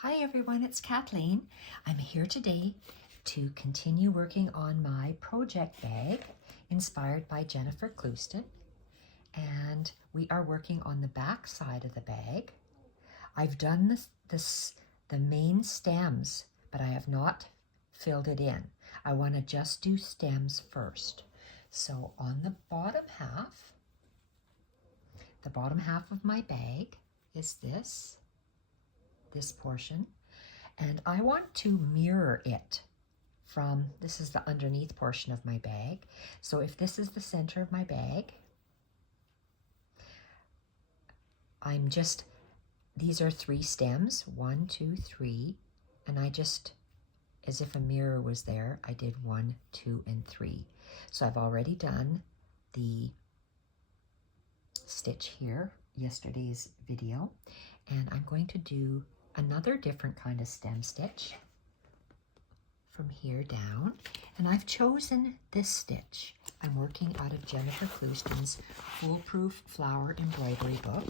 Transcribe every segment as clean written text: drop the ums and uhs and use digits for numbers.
Hi everyone, it's Kathleen. I'm here today to continue working on my project bag inspired by Jennifer Clouston, and we are working on the back side of the bag. I've done the main stems, but I have not filled it in. I want to just do stems first. So on the bottom half of my bag is this portion, and I want to mirror it from, this is the underneath portion of my bag. So if this is the center of my bag, these are 3 stems, 1, 2, 3, and I just, as if a mirror was there, I did 1, 2, and 3. So I've already done the stitch here, yesterday's video, and I'm going to do another different kind of stem stitch from here down, and I've chosen this stitch. I'm working out of Jennifer Clouston's Foolproof Flower Embroidery book,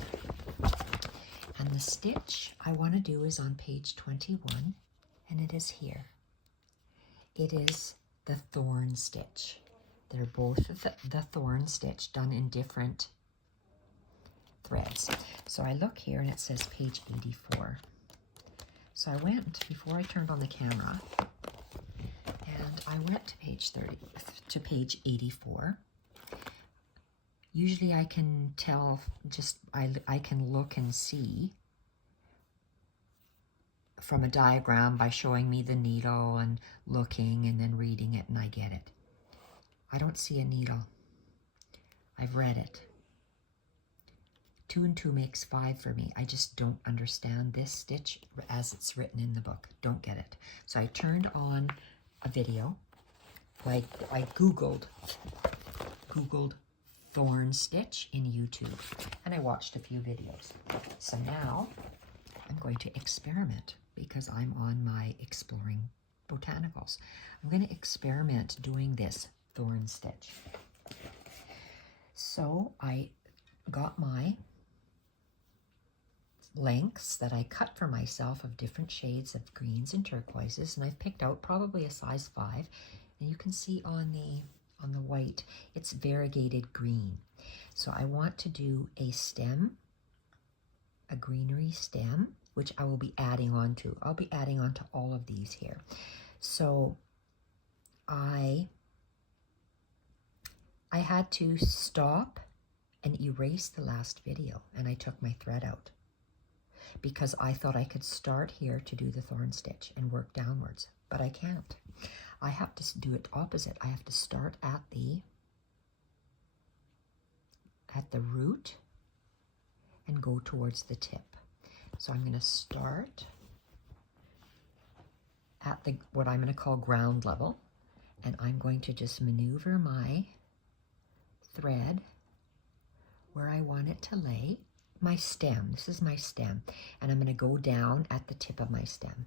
and the stitch I want to do is on page 21, and it is here. It is the Thorn Stitch. They're both the Thorn Stitch done in different threads. So I look here and it says page 84. So I went, before I turned on the camera, and I went to page 84. Usually I can tell, I can look and see from a diagram by showing me the needle and looking and then reading it, and I get it. I don't see a needle. I've read it. 2 and 2 makes 5 for me. I just don't understand this stitch as it's written in the book. Don't get it. So I turned on a video. I Googled Thorn Stitch in YouTube, and I watched a few videos. So now I'm going to experiment because I'm on my exploring botanicals. I'm going to experiment doing this Thorn Stitch. So I got my lengths that I cut for myself of different shades of greens and turquoises, and I've picked out probably a size 5, and you can see on the white it's variegated green. So I want to do a stem, a greenery stem, which I will be adding on to. I'll be adding on to all of these here. So I had to stop and erase the last video, and I took my thread out because I thought I could start here to do the Thorn Stitch and work downwards, but I can't. I have to do it opposite. I have to start at the root and go towards the tip. So I'm going to start at what I'm going to call ground level, and I'm going to just maneuver my thread where I want it to lay. My stem, this is my stem, and I'm going to go down at the tip of my stem.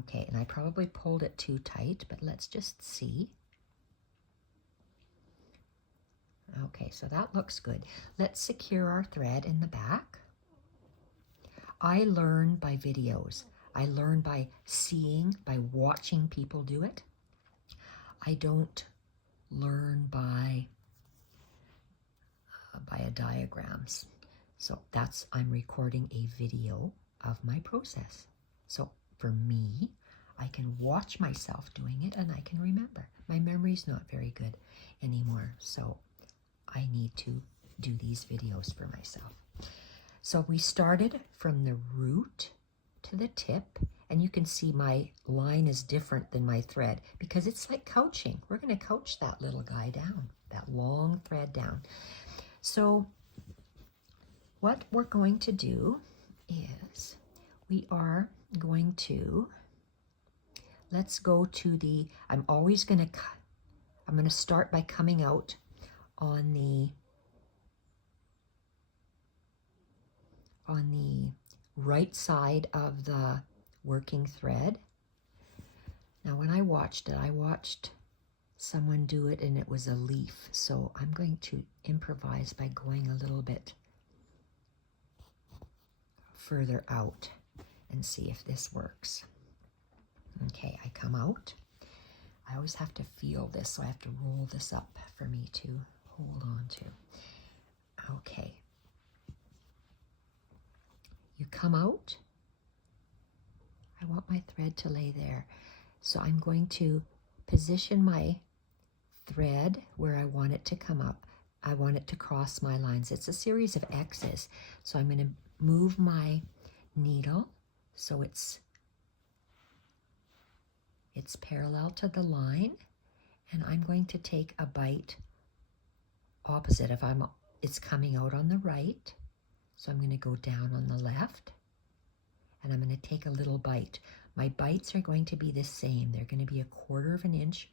Okay, and I probably pulled it too tight, but let's just see. Okay, so that looks good. Let's secure our thread in the back. I learn by videos. I learn by seeing, by watching people do it. I don't learn by diagrams. So I'm recording a video of my process. So for me, I can watch myself doing it and I can remember. My memory's not very good anymore, so I need to do these videos for myself. So we started from the root to the tip, and you can see my line is different than my thread because it's like couching. We're going to couch that little guy down, that long thread down. So what we're going to do is we are going to, let's go to the, I'm going to start by coming out on the right side of the working thread. Now when I watched someone do it and it was a leaf, so I'm going to improvise by going a little bit further out and see if this works. Okay, I come out. I always have to feel this, so I have to roll this up for me to hold on to. Okay. You come out. I want my thread to lay there. So I'm going to position my thread where I want it to come up. I want it to cross my lines. It's a series of X's. So I'm going to move my needle so it's parallel to the line, and I'm going to take a bite opposite. If it's coming out on the right, so I'm going to go down on the left, and I'm going to take a little bite. My bites are going to be the same. They're going to be 1/4 of an inch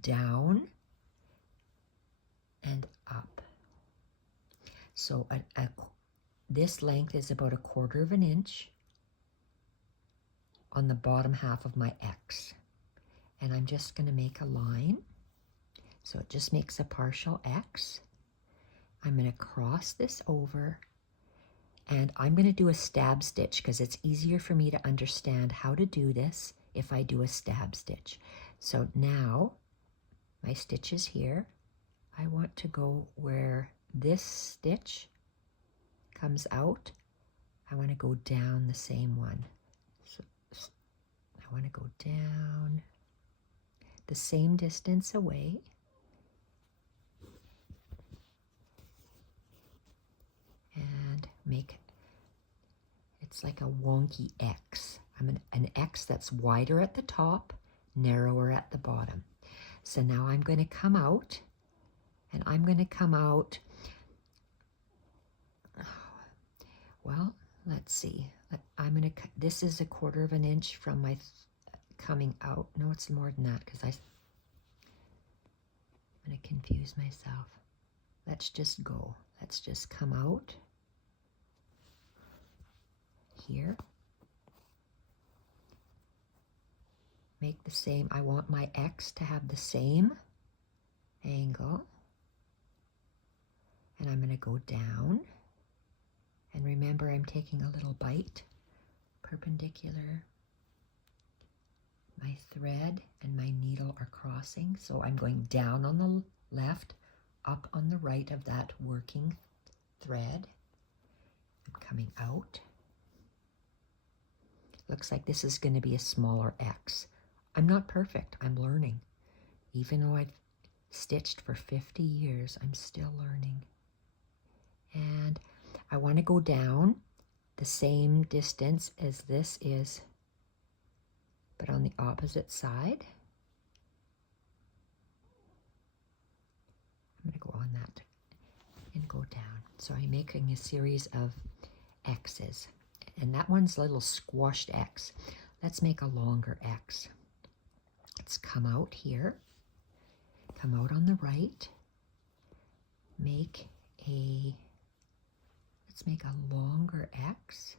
down and up. So this length is about 1/4 of an inch on the bottom half of my X. And I'm just going to make a line. So it just makes a partial X. I'm going to cross this over, and I'm going to do a stab stitch because it's easier for me to understand how to do this if I do a stab stitch. So now my stitch is here. I want to go where this stitch comes out. I want to go down the same one. So I want to go down the same distance away. And make, it's like a wonky X. I'm an X that's wider at the top, narrower at the bottom. So now I'm going to come out, and I'm going to come out, well, let's see. This is 1/4 of an inch from my coming out. No, it's more than that because I'm going to confuse myself. Let's just go. Let's just come out here. Make the same. I want my X to have the same angle. And I'm going to go down. And remember, I'm taking a little bite, perpendicular. My thread and my needle are crossing, so I'm going down on the left, up on the right of that working thread. I'm coming out. Looks like this is going to be a smaller X. I'm not perfect. I'm learning. Even though I've stitched for 50 years, I'm still learning. And I want to go down the same distance as this is, but on the opposite side. I'm going to go on that and go down. So I'm making a series of X's. And that one's a little squashed X. Let's make a longer X. Let's come out here. Come out on the right. Let's make a longer X.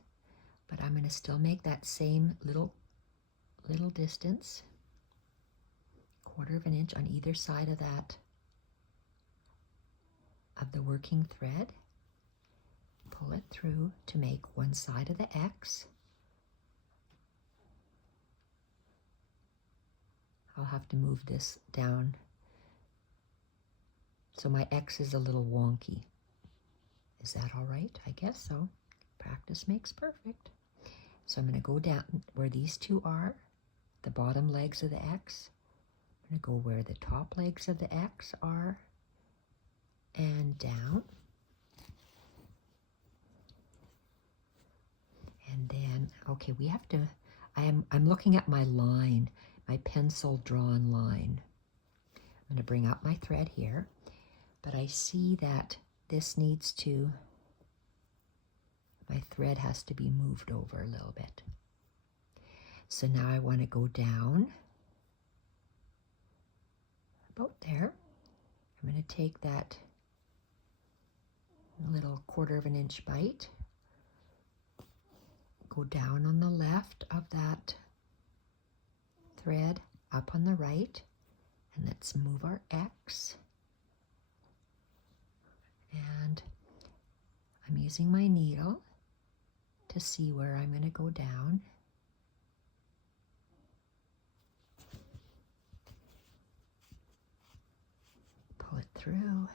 But I'm going to still make that same little distance. 1/4 of an inch on either side of that, of the working thread. Pull it through to make one side of the X. I'll have to move this down. So my X is a little wonky. Is that all right? I guess so. Practice makes perfect. So I'm going to go down where these two are, the bottom legs of the X. I'm going to go where the top legs of the X are, and down. And then, okay, we have to, I'm looking at my line, my pencil drawn line. I'm going to bring out my thread here, but I see that this needs to, my thread has to be moved over a little bit. So now I want to go down about there. I'm going to take that little 1/4 of an inch bite, go down on the left of that thread, up on the right, and let's move our X. And I'm using my needle. to see where I'm going to go down. Pull it through.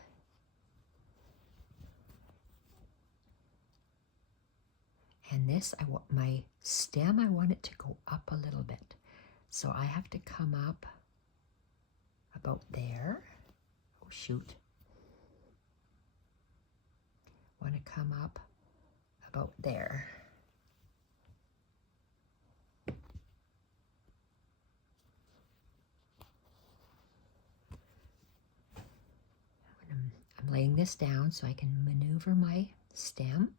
And this, my stem, I want it to go up a little bit. So I have to come up about there. Oh, shoot. Want to come up about there. I'm laying this down so I can maneuver my stem.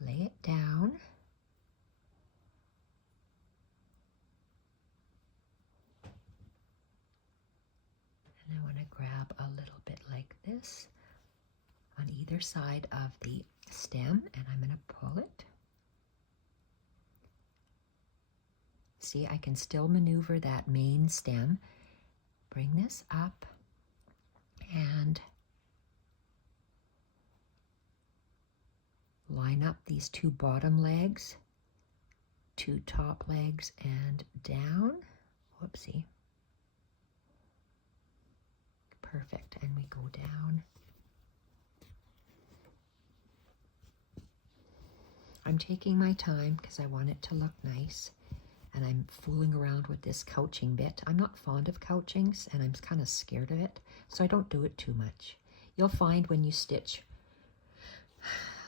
Lay it down. And I want to grab a little bit like this on either side of the stem, and I'm going to pull it. See, I can still maneuver that main stem. Bring this up and line up these two bottom legs, two top legs, and down. Whoopsie. Perfect. And we go down. I'm taking my time because I want it to look nice. And I'm fooling around with this couching bit. I'm not fond of couchings, and I'm kind of scared of it, so I don't do it too much. You'll find when you stitch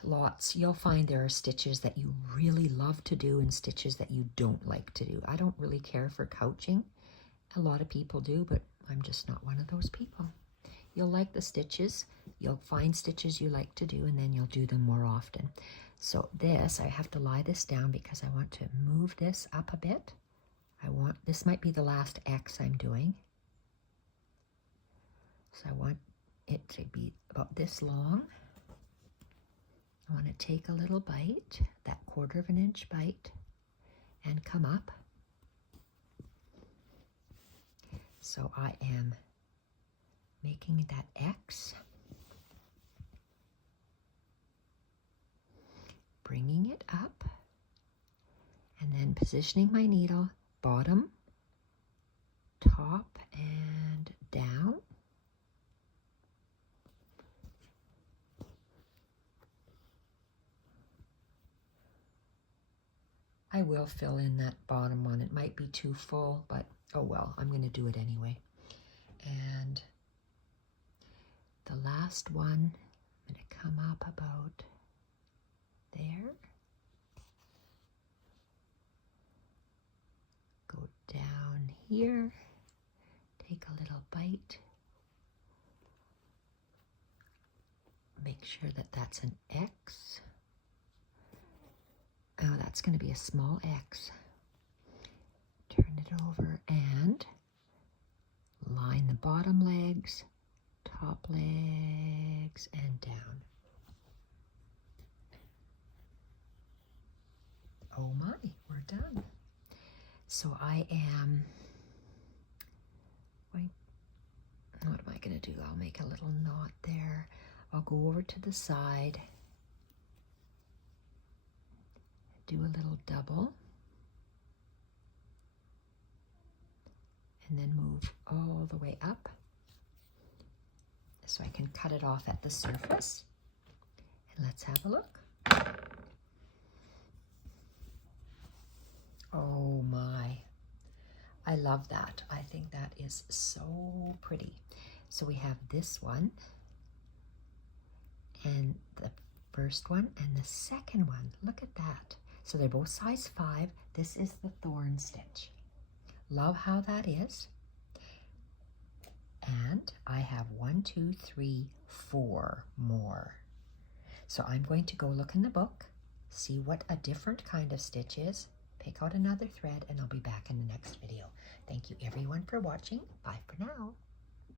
lots, you'll find there are stitches that you really love to do and stitches that you don't like to do. I don't really care for couching. A lot of people do, but I'm just not one of those people. You'll like the stitches. You'll find stitches you like to do, and then you'll do them more often. So this, I have to lie this down because I want to move this up a bit. This might be the last X I'm doing. So I want it to be about this long. I want to take a little bite, that 1/4 inch bite, and come up. So I am making that X, bringing it up, and then positioning my needle bottom, top, and down. I will fill in that bottom one. It might be too full, but oh well, I'm going to do it anyway. And the last one, I'm going to come up about there. Go down here. Take a little bite. Make sure that that's an X. Oh, that's going to be a small X. Turn it over and line the bottom legs, top legs, and down. Oh my, we're done. So I am, what am I going to do? I'll make a little knot there. I'll go over to the side, do a little double, and then move all the way up so I can cut it off at the surface. And let's have a look. Oh my, I love that. I think that is so pretty. So we have this one, and the first one, and the second one. Look at that. So they're both size 5. This is the Thorn Stitch. Love how that is. And I have 1, 2, 3, 4 more. So I'm going to go look in the book, see what a different kind of stitch is, pick out another thread, and I'll be back in the next video. Thank you everyone for watching. Bye for now.